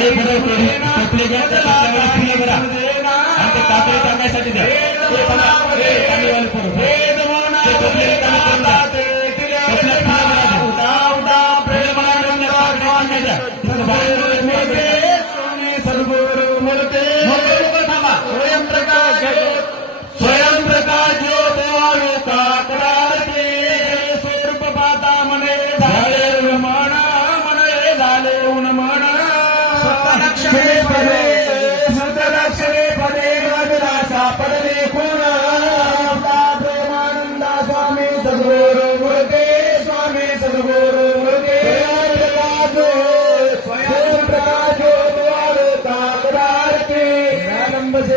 Hey, hey, hey, hey. फुले घ्या द्या.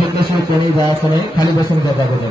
जितने कोणी जा असं नाही खाली बसून जाता बदल